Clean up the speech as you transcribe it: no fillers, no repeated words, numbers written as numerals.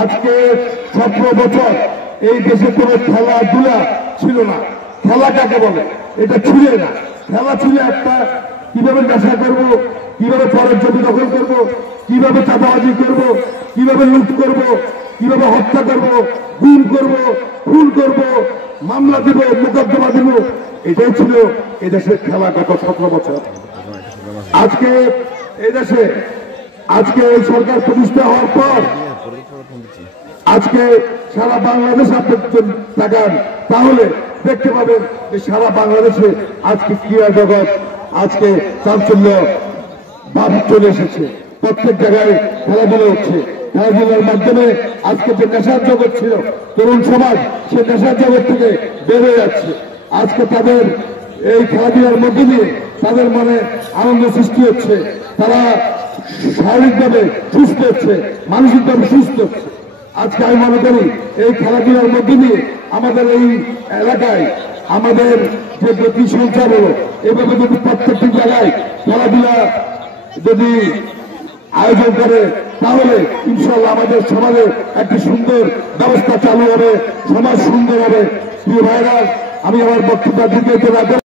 আজকে 17 বছর এই দেশে কোনো খেলাধুলা ছিল না। খেলা কাকে বলে? এটা ছিল না। খেলা ছিল একটা, কিভাবে নেশা করব, কিভাবে পরের জমি দখল করব, কিভাবে চাঁদাবাজি করব, কিভাবে লুট করব, কিভাবে হত্যা করব, গুম করব, খুন করব, মামলা দিব, মোকদ্দমা দিব। এটাই ছিল এদেশের খেলা গত 17 বছর। আজকে এদেশে আজকে এই সরকার প্রতিষ্ঠা হওয়ার পর আজকে সারা বাংলাদেশ আপনি তাকান তাহলে দেখতে পাবেন যে সারা বাংলাদেশে আজকে ক্রীড়া জগৎ আজকে চাঞ্চল্য ভাব চলে এসেছে। প্রত্যেক জায়গায় খেলাধুলা হচ্ছে। খেলাধুলার মাধ্যমে আজকে যে নেশার জগৎ ছিল তরুণ সমাজ, সে নেশার জগৎ থেকে বের হয়ে যাচ্ছে। আজকে তাদের এই খেলাধুলার মধ্যে দিয়ে তাদের মনে আনন্দ সৃষ্টি হচ্ছে। তারা শারীরিকভাবে সুস্থ হচ্ছে, মানসিকভাবে সুস্থ হচ্ছে। আজকে আমি মনে করি এই খেলাধুলার মধ্যে দিয়ে আমাদের এই এলাকায় আমাদের যে গতি সঞ্চার হলো, এভাবে যদি প্রত্যেকটি জায়গায় খেলাধুলা যদি আয়োজন করে তাহলে ইনশাল্লাহ আমাদের সমাজে একটি সুন্দর ব্যবস্থা চালু হবে, সমাজ সুন্দর হবে। প্রিয় ভাইরা, আমি আমার বক্তব্য দিকে